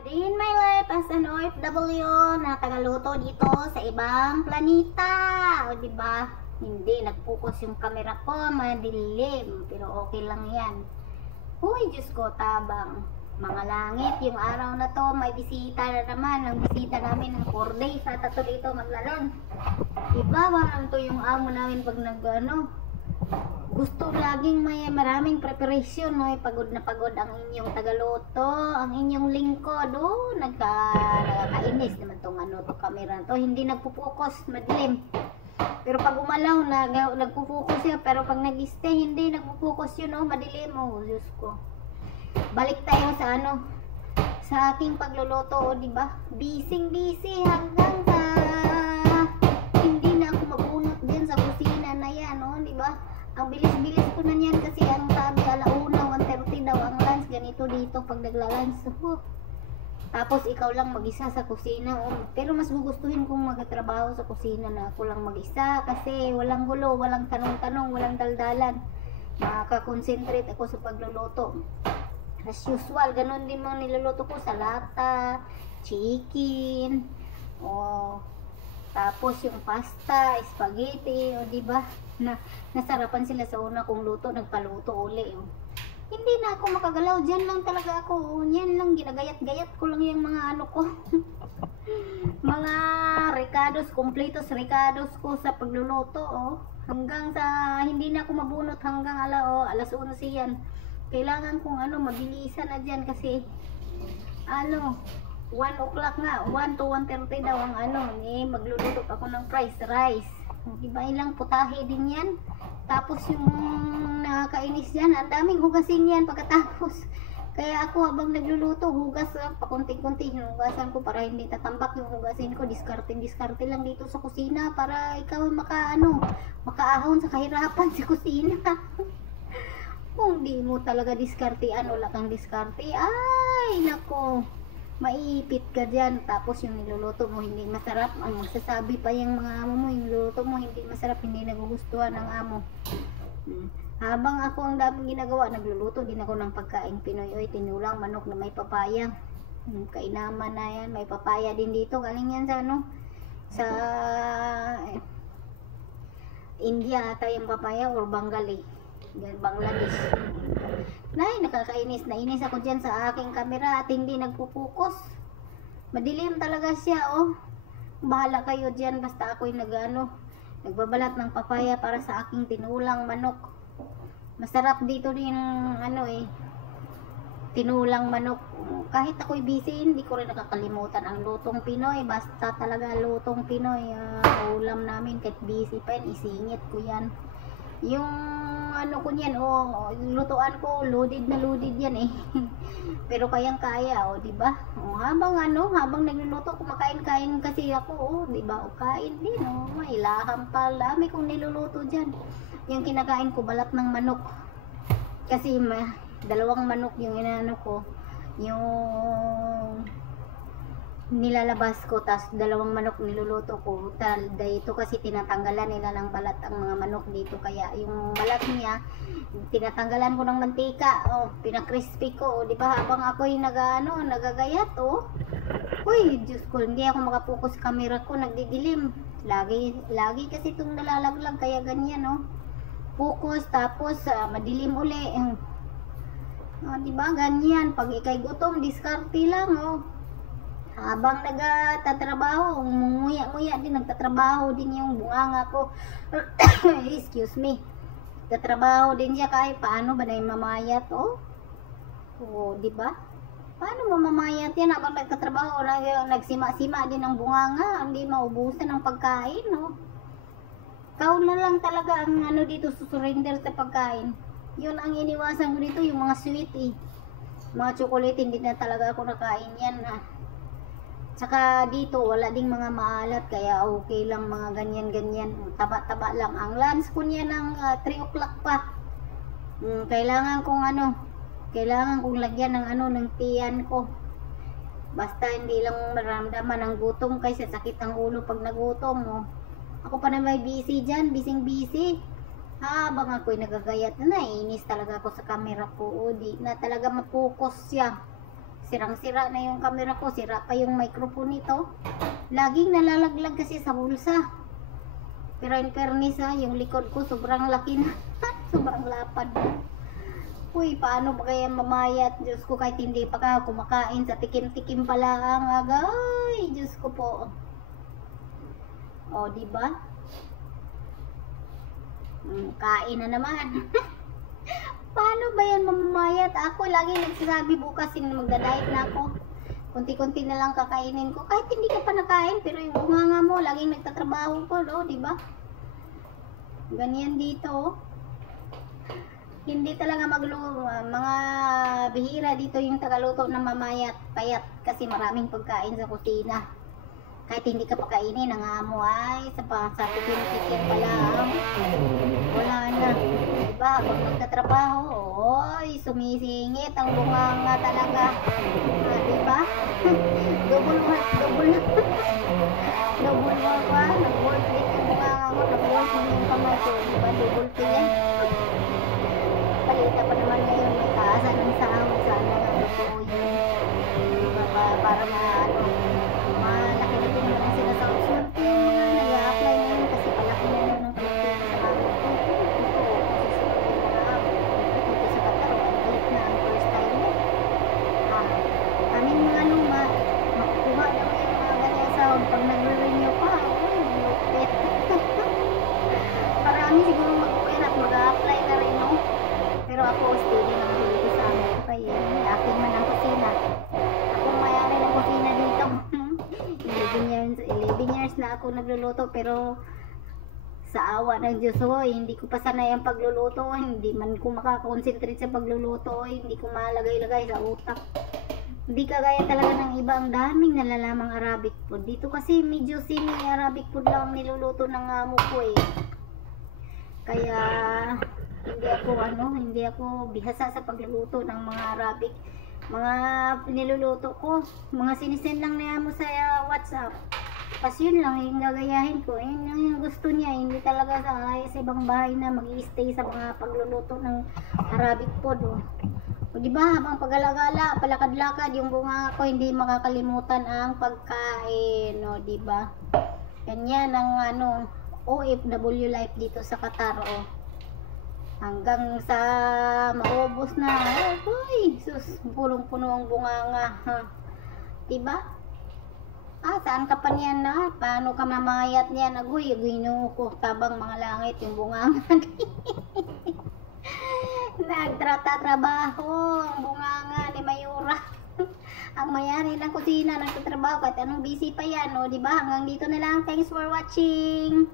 Day in my life as an OFW na tagaluto dito sa ibang planeta. O diba? Hindi nag-focus yung camera ko, madilim, pero okay lang yan. Huy, Diyos ko, tabang. Mga langit, yung araw na to, may bisita na naman. Ang bisita namin ng 4 days, at ito dito maglalon. Iba, parang to yung amo namin pag gusto laging may maraming preparation, no? Pagod na pagod ang inyong tagaluto, ang inyong lingkod, nakakainis naman tong to camera to, hindi nagpo-focus, madilim. Pero pag umalaw, nagpo-focus siya, pero pag nag-stay, hindi nagpo-focus yun, madilim, Diyos ko. Balik tayo sa sa aking pagluluto, di ba? Busy hanggang sa hindi na ako mabunot din sa kusina na yan, di ba? Ang bilis-bilis ko na yan kasi ang sabi alauna, 1:30 daw ang lunch, ganito dito pag nagla-lunch. Tapos ikaw lang mag-isa sa kusina. Pero mas gugustuhin kong magtrabaho sa kusina na ako lang mag-isa kasi walang gulo, walang tanong-tanong, walang daldalan. Makaka-concentrate ako sa pagluluto. As usual, ganun din mga niluluto ko sa lata, chicken, tapos yung pasta, spaghetti, diba? Nasarapan sila sa una kong luto, nagpaluto uli. Hindi na ako makagalaw, dyan lang talaga ako. Yan lang, ginagayat-gayat ko lang yung mga ko. Mga recados, completos recados ko sa pagluluto, Hanggang sa, hindi na ako mabunot hanggang alas 11 yan. Kailangan kong mabilisan na dyan kasi 1 o'clock nga, 1 to 1:30 daw ang magluluto ako ng rice. Diba ilang putahe din yan. Tapos yung nakakainis dyan, ang daming hugasin yan pagkatapos. Kaya ako habang nagluluto, hugas pakunti-kunti, hugasan ko para hindi tatambak yung hugasin ko. Diskarte lang dito sa kusina para ikaw makaahon sa kahirapan sa kusina. Kung di mo talaga diskartean, wala kang diskarte, ay nako, maipit ka dyan. Tapos yung niluluto mo hindi masarap, ang magsasabi pa yung mga amo mo, yung niluluto mo hindi masarap, hindi nagugustuhan ng amo. Habang ako ang daming ginagawa, nagluluto din ako ng pagkain Pinoy, tinulang manok na may papaya. Kainaman na yan, may papaya din dito, galing yan sa India ata yung papaya, or Bangladesh. Nakakainis. Nainis ako dyan sa aking camera at hindi nagpo-focus. Madilim talaga siya, Bahala kayo dyan, basta ako'y nagbabalat ng papaya para sa aking tinulang manok. Masarap dito din tinulang manok. Kahit ako'y busy, hindi ko rin nakakalimutan ang lutong Pinoy. Basta talaga lutong Pinoy. Ulam namin kahit busy pa yan, isingit ko yan. Yung ko niyan, lutuan ko, loaded na loaded yan Pero kayang-kaya, diba? Habang nagluluto, kumakain-kain kasi ako, diba? Kain din, may laham pa, dami kong niluluto dyan. Yung kinakain ko, balat ng manok. Kasi may 2 manok yung ko, yung nilalabas ko, tas 2 manok niluluto ko. Dito kasi tinatanggalan nila ng balat ang mga manok dito, kaya yung balat niya tinatanggalan ko ng mantika, pinakrispy ko, di ba? Habang ako'y nagagayat, uy, Diyos ko, hindi ako makapokus sa camera ko, nagdidilim lagi kasi itong nalalaglag, kaya ganyan, focus, tapos madilim uli, di ba? Ganyan, pag ikay gutom, diskarte lang, habang nagtatrabaho, nguya-nguya din, nagtatrabaho din yung bunganga ko. Excuse me. Nagtatrabaho din siya kahit paano ba na yung mamayat, diba? Paano mo mamayat yan habang nagtatrabaho, nagsima-sima din ang bunganga, hindi maubusan ng pagkain, Kau na lang talaga ang dito susurrender sa pagkain. Yun ang iniwasan ko dito, yung mga sweet mga chocolate, hindi na talaga ako nakain yan, Saka dito, wala ding mga maalat, kaya okay lang mga ganyan-ganyan. Taba-taba lang. Ang lunch ko niya ng 3 o'clock pa. Kailangan kong lagyan ng ng tiyan ko. Basta hindi lang maramdaman ng gutom kaysa sakit ang ulo pag nagutom, Ako pa na may busy dyan, busy. Habang ako'y nagagayat, nainis talaga ako sa camera ko. Di na talaga mapokus siya. sirang-sira na yung camera ko, sira pa yung microphone nito. Laging nalalaglag kasi sa bulsa. Pero in fairness yung likod ko sobrang laki na. Sobrang lapad na. Uy, paano ba kaya mamayat? Diyos ko, kahit hindi pa ka kumakain sa tikim-tikim pala ang agay. Diyos ko po. O, diba? Kain na naman. Paano ba yan mamamayat? Ako lagi nagsasabi bukas magda-diet na ako. Kunti-kunti na lang kakainin ko. Kahit hindi ka pa nakain, pero yung bunganga mo, laging nagtatrabaho ko, no? Diba? Ganyan dito, oh. Hindi talaga mga bihira dito yung tagaluto na mamayat, payat. Kasi maraming pagkain sa kusina. Kahit hindi ka pakainin, nangamo ay sa tikim-tikim pala. Wala na. Diba? Pag nagtatrabaho, oy, sumisingit ang bunganga talaga. Diba? Double work. Double work pa. Nag-work din yung bunganga ko. Nag-work din yung kamay ko. Diba? Double pin. Palita pa naman ngayon. May taasan ng sahod. Sana nga totoo yun. Diba? Para malaki na din naman sila sa option. Yung mga nag-a-apply ngayon kasi palaki na yun ng Pilipinas sa amin ko. Pag nagre-renew pa, lupit. Marami siguro mag-uwin at mag-a-apply na rin, no? Pero ako, steady lang dito sa amin. Kaya, akin man ang kusina. Akong mayari ng kusina dito. 11 years na ako nagluluto, pero sa awa ng Diyos, hindi ko pa sanay ang pagluluto. Hindi man ko makakonsentrate sa pagluluto. Hindi ko malagay-lagay sa utak. Hindi kagaya talaga ng iba, ang daming nalalamang Arabic food. Dito kasi medyo semi-Arabic food lang niluluto ng amo ko eh. Kaya hindi ako bihasa sa pagluluto ng mga Arabic. Mga niluluto ko, mga sinisend lang na amo sa WhatsApp. Kasi yun lang yung gagayahin ko. Yun yung gusto niya. Hindi talaga sa ibang bahay na mag-i-stay sa mga pagluluto ng Arabic food. O diba, habang pag-alagala, palakad-lakad, yung bunga ko, hindi makakalimutan ang pagkain. O diba? Ganyan ang OFW life dito sa Qatar. O. Hanggang sa maubos na. Uy, sus, punong-puno ang bunganga. Ha? Diba? Saan ka pa niyan na? Paano ka mamayat niyan? Agoy ko, tabang mga langit yung bunganga. Nagtrabaho ang bunganga ni Mayura. Ang mayari ng kusina nagtatrabaho kahit anong busy pa yan, o diba? Hanggang dito na lang. Thanks for watching.